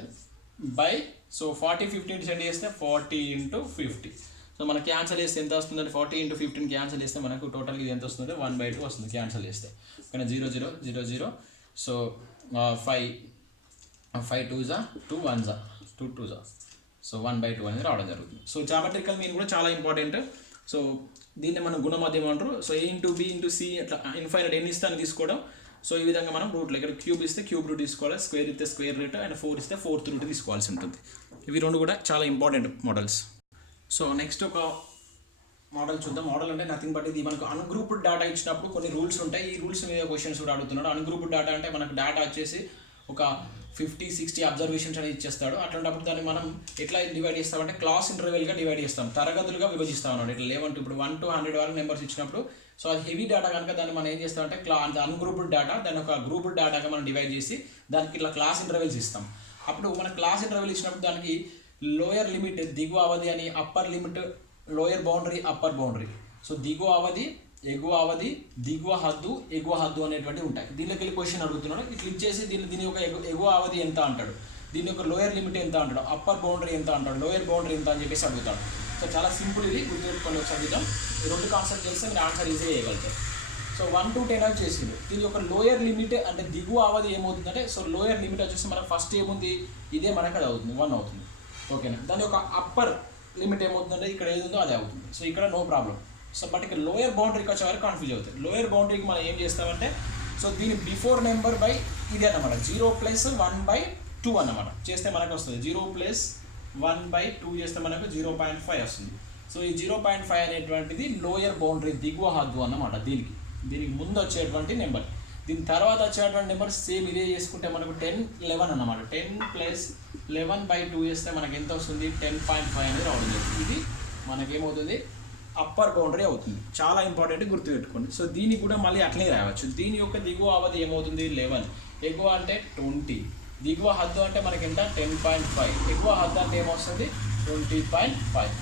బై సో 40 50 సెండ్ చేస్తే 40 × 50. సో మనకి క్యాన్సిల్ చేస్తే ఎంత వస్తుందంటే 40 × 15 క్యాన్సిల్ చేస్తే మనకు టోటల్ ఇది ఎంత వస్తుంది 1/2 వస్తుంది క్యాన్సిల్ చేస్తే. ఓకేనా. 0 0 0 0. So 5 2s 2 1s 2 2s. So 1/2 అనేది రావడం జరుగుతుంది. సో జామెట్రికల్ మీన్ కూడా చాలా ఇంపార్టెంట్. సో దీన్ని మనం గుణమధ్యమం అంటారు. సో a × b × c అట్లా ఇన్ఫైనైట్ ఎన్ని ఇస్తే అని తీసుకోవడం. సో ఈ విధంగా మనం రూట్లో ఇక్కడ క్యూబ్ ఇస్తే క్యూబ్ రూట్ తీసుకోవాలి, స్క్వేర్ ఇస్తే స్క్వేర్ రూట్, అండ్ 4 ఇస్తే ఫోర్త్ రూట్ తీసుకోవాల్సి ఉంటుంది. ఇవి రెండు కూడా చాలా ఇంపార్టెంట్ మోడల్స్. సో నెక్స్ట్ ఒక మోడల్ చూద్దాం. మోడల్ అంటే నథింగ్ బట్ ఇది మనకు అన్గ్రూప్డ్ డేటా ఇచ్చినప్పుడు కొన్ని రూల్స్ ఉంటాయి. ఈ రూల్స్ మీద క్వశ్చన్స్ కూడా అడుగుతున్నాడు. అన్గ్రూప్డ్ డేటా అంటే మనకు డేటా వచ్చేసి ఒక 50 60 అబ్జర్వేషన్స్ అనేది ఇచ్చేస్తాడు. అట్లాంటప్పుడు దాన్ని మనం ఎట్లా డివైడ్ చేస్తామంటే క్లాస్ ఇంటర్వెల్గా డివైడ్ చేస్తాం, తరగతులుగా విభజిస్తాం అన్నమాట. ఇట్లా లేవంటే ఇప్పుడు 1 to 100 వరకు నెంబర్స్ ఇచ్చినప్పుడు సో అది హెవీ డేటా కనుక దాన్ని మనం ఏం చేస్తామంటే అన్గ్రూప్డ్ డేటా దాన్ని ఒక గ్రూప్డ్ డేటాగా మనం డివైడ్ చేసి దానికి ఇట్లా క్లాస్ ఇంటర్వెల్స్ ఇస్తాం. అప్పుడు మన క్లాస్ ఇంటర్వెల్ ఇచ్చినప్పుడు దానికి లోయర్ లిమిట్ దిగువ అవధి అని, upper limit lower boundary upper boundary, so దిగువ అవధి ఎగువ అవధి దిగువ హద్దు ఎగువ హద్దు అనేటువంటి ఉంటాయి. దీనిలోకి వెళ్ళి క్వశ్చన్ అడుగుతున్నాడు. ఇట్లా ఇచ్చేసి దీని యొక్క ఎగువ అవధి ఎంత అంటాడు. దీని యొక్క లోయర్ లిమిట్ ఎంత అంటాడు, అప్పర్ బౌండరీ ఎంత అంటాడు, లోయర్ బౌండరీ ఎంత అని చెప్పేసి అడుగుతాడు. సో చాలా సింపుల్ ఇది, గుర్తుపెట్టుకొని ఒకసారి చూద్దాం. ఈ రెండు కాన్సెప్ట్ తెలిస్తే మీరు ఆన్సర్ ఈజీగా చేయగలుగుతారు. సో 1 to 10 అని చేసిండు. దీని యొక్క లోయర్ లిమిట్ అంటే దిగువ అవధి ఏమవుతుందంటే, సో లోయర్ లిమిట్ వచ్చేసి మనకు ఫస్ట్ ఏముంది, ఇదే మనకు అది అవుతుంది 1 అవుతుంది, ఓకేనా. దాని యొక్క అప్పర్ లిమిట్ ఏమవుతుందంటే ఇక్కడ ఏది ఉందో అదే అవుతుంది. సో ఇక్కడ నో ప్రాబ్లం. సో బట్ ఇక్కడ లోయర్ బౌండరీకి వచ్చే వరకు కన్ఫ్యూజ్ అవుతుంది. లోయర్ బౌండరీకి మనం ఏం చేస్తామంటే, సో దీని బిఫోర్ నెంబర్ బై ఇదే అన్నమాట, 0 + 1/2 అన్నమాట చేస్తే మనకు వస్తుంది. 0 + 1/2 చేస్తే మనకు 0.5 వస్తుంది. సో ఈ 0.5 అనేటువంటిది లోయర్ బౌండరీ, దిగువ హద్దు అన్నమాట. దీనికి ముందు వచ్చేటువంటి నెంబర్. దీని తర్వాత వచ్చేటువంటి నెంబర్ సేమ్ ఇదే చేసుకుంటే మనకు 10, 11 అన్నమాట. 10 + 11/2 చేస్తే మనకు ఎంత వస్తుంది, 10.5 అనేది రావడం జరుగుతుంది. ఇది మనకేమవుతుంది, అప్పర్ బౌండరీ అవుతుంది. చాలా ఇంపార్టెంట్, గుర్తుపెట్టుకోండి. సో దీనికి కూడా మళ్ళీ అట్లనే రాయవచ్చు. దీని యొక్క దిగువ అవధి ఏమవుతుంది, 11, ఎగువ అంటే 20, దిగువ హద్దు అంటే మనకి ఎంత 10.5, ఎగువ హద్దు అంటే ఏమొస్తుంది 20.5.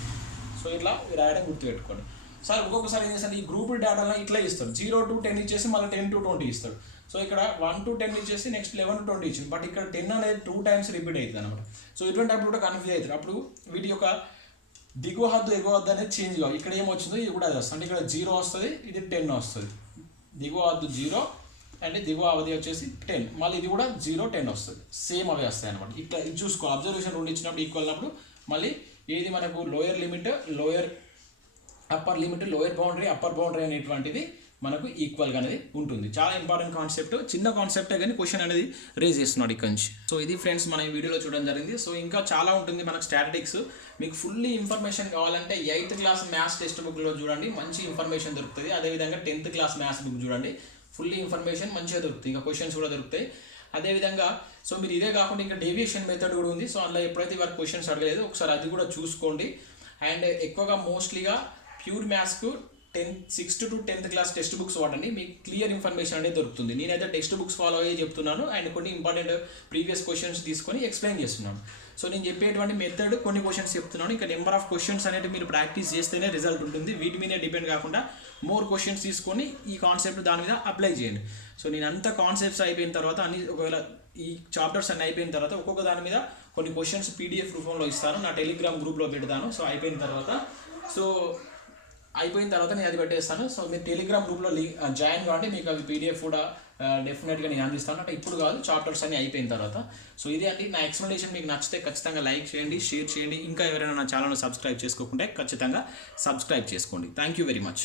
సో ఇట్లా రాయడం గుర్తుపెట్టుకోండి. సార్ ఒక్కొక్కసారి ఏం చేస్తాడు, ఈ గ్రూప్ డేటాలో ఇట్లా ఇస్తాడు, 0 to 10 ఇచ్చేసి మళ్ళీ 10 to 20 ఇస్తాడు. సో ఇక్కడ 1 to 10 ఇచ్చేసి నెక్స్ట్ 11 to 20 ఇచ్చింది. బట్ ఇక్కడ 10 అనేది 2 times రిపీట్ అవుతుంది అనమాట. సో ఇటువంటి అప్పుడు కూడా కన్ఫ్యూజ్ అవుతుంది. అప్పుడు వీటి యొక్క దిగువ హద్దు ఎగువ హద్దు అనేది చేంజ్ కావు. ఇక్కడ ఏమొచ్చిందో ఇది కూడా అది వస్తుంది. అంటే ఇక్కడ 0 వస్తుంది, ఇది 10 వస్తుంది. దిగువ హద్దు 0 అండ్ దిగువ అవధి వచ్చేసి 10, మళ్ళీ ఇది కూడా 0, 10 వస్తుంది. సేమ్ అవే వస్తాయి అనమాట. ఇట్లా ఇది చూసుకోవాలి. అబ్జర్వేషన్ 2 ఇచ్చినప్పుడు ఈక్వల్ అన్నప్పుడు మళ్ళీ ఏది మనకు lower limit, lower upper limit, lower boundary, upper boundary అనేటువంటిది మనకు ఈక్వల్గా అనేది ఉంటుంది. చాలా ఇంపార్టెంట్ కాన్సెప్ట్, చిన్న కాన్సెప్టే కానీ క్వశ్చన్ అనేది రేజ్ చేస్తున్నాడు ఇక్కడ నుంచి. సో ఇది ఫ్రెండ్స్ మన ఈ వీడియోలో చూడడం జరిగింది. సో ఇంకా చాలా ఉంటుంది మనకు స్టాటిస్టిక్స్. మీకు ఫుల్లీ ఇన్ఫర్మేషన్ కావాలంటే 8th క్లాస్ మ్యాథ్స్ టెక్స్ట్ బుక్లో చూడండి, మంచి ఇన్ఫర్మేషన్ దొరుకుతుంది. అదేవిధంగా 10th క్లాస్ మ్యాథ్స్ బుక్ చూడండి, ఫుల్లీ ఇన్ఫర్మేషన్ మంచిగా దొరుకుతుంది. ఇంకా క్వశ్చన్స్ కూడా దొరుకుతాయి. అదేవిధంగా సో మీరు ఇదే కాకుండా ఇంకా డేవియేషన్ మెథడ్ కూడా ఉంది. సో అందులో ఎప్పుడైతే వారు క్వశ్చన్స్ అడగలేదు ఒకసారి అది కూడా చూసుకోండి. అండ్ ఎక్కువగా మోస్ట్లీగా ప్యూర్ మ్యాథ్స్కు 6th to 10th class text books వాడండి, మీకు క్లియర్ ఇన్ఫర్మేషన్ అనేది దొరుకుతుంది. నేనైతే టెక్స్ట్ బుక్స్ ఫాలో అయ్యి చెప్తున్నాను అండ్ కొన్ని ఇంపార్టెంట్ ప్రీవియస్ క్వశ్చన్స్ తీసుకొని ఎక్స్ప్లెయిన్ చేస్తున్నాను. సో నేను చెప్పేటువంటి మెథడ్ కొన్ని క్వశ్చన్స్ చెప్తున్నాను. ఇంకా నెంబర్ ఆఫ్ క్వశ్చన్స్ అనేది మీరు ప్రాక్టీస్ చేస్తేనే రిజల్ట్ ఉంటుంది. వీటి మీద డిపెండ్ కాకుండా మోర్ క్వశ్చన్స్ తీసుకొని ఈ కాన్సెప్ట్ దాని మీద అప్లై చేయండి. సో నేను అంత కాన్సెప్ట్స్ అయిపోయిన తర్వాత అన్ని ఒకవేళ ఈ చాప్టర్స్ అన్నీ అయిపోయిన తర్వాత ఒక్కొక్క దాని మీద కొన్ని క్వశ్చన్స్ PDF రూపంలో ఇస్తాను, నా టెలిగ్రామ్ గ్రూప్లో పెడతాను. సో అయిపోయిన తర్వాత నేను అది పెట్టేస్తాను. సో మీరు టెలిగ్రామ్ గ్రూప్లో జాయిన్ కావండి, మీకు అవి PDF కూడా డెఫినెట్గా నేను అందిస్తాను. అంటే ఇప్పుడు కాదు, చాప్టర్స్ అన్నీ అయిపోయిన తర్వాత. సో ఇదే అండి నా ఎక్స్ప్లెనేషన్. మీకు నచ్చితే ఖచ్చితంగా లైక్ చేయండి, షేర్ చేయండి. ఇంకా ఎవరైనా నా ఛానల్ని సబ్స్క్రైబ్ చేసుకోకుంటే ఖచ్చితంగా సబ్స్క్రైబ్ చేసుకోండి. Thank you very much.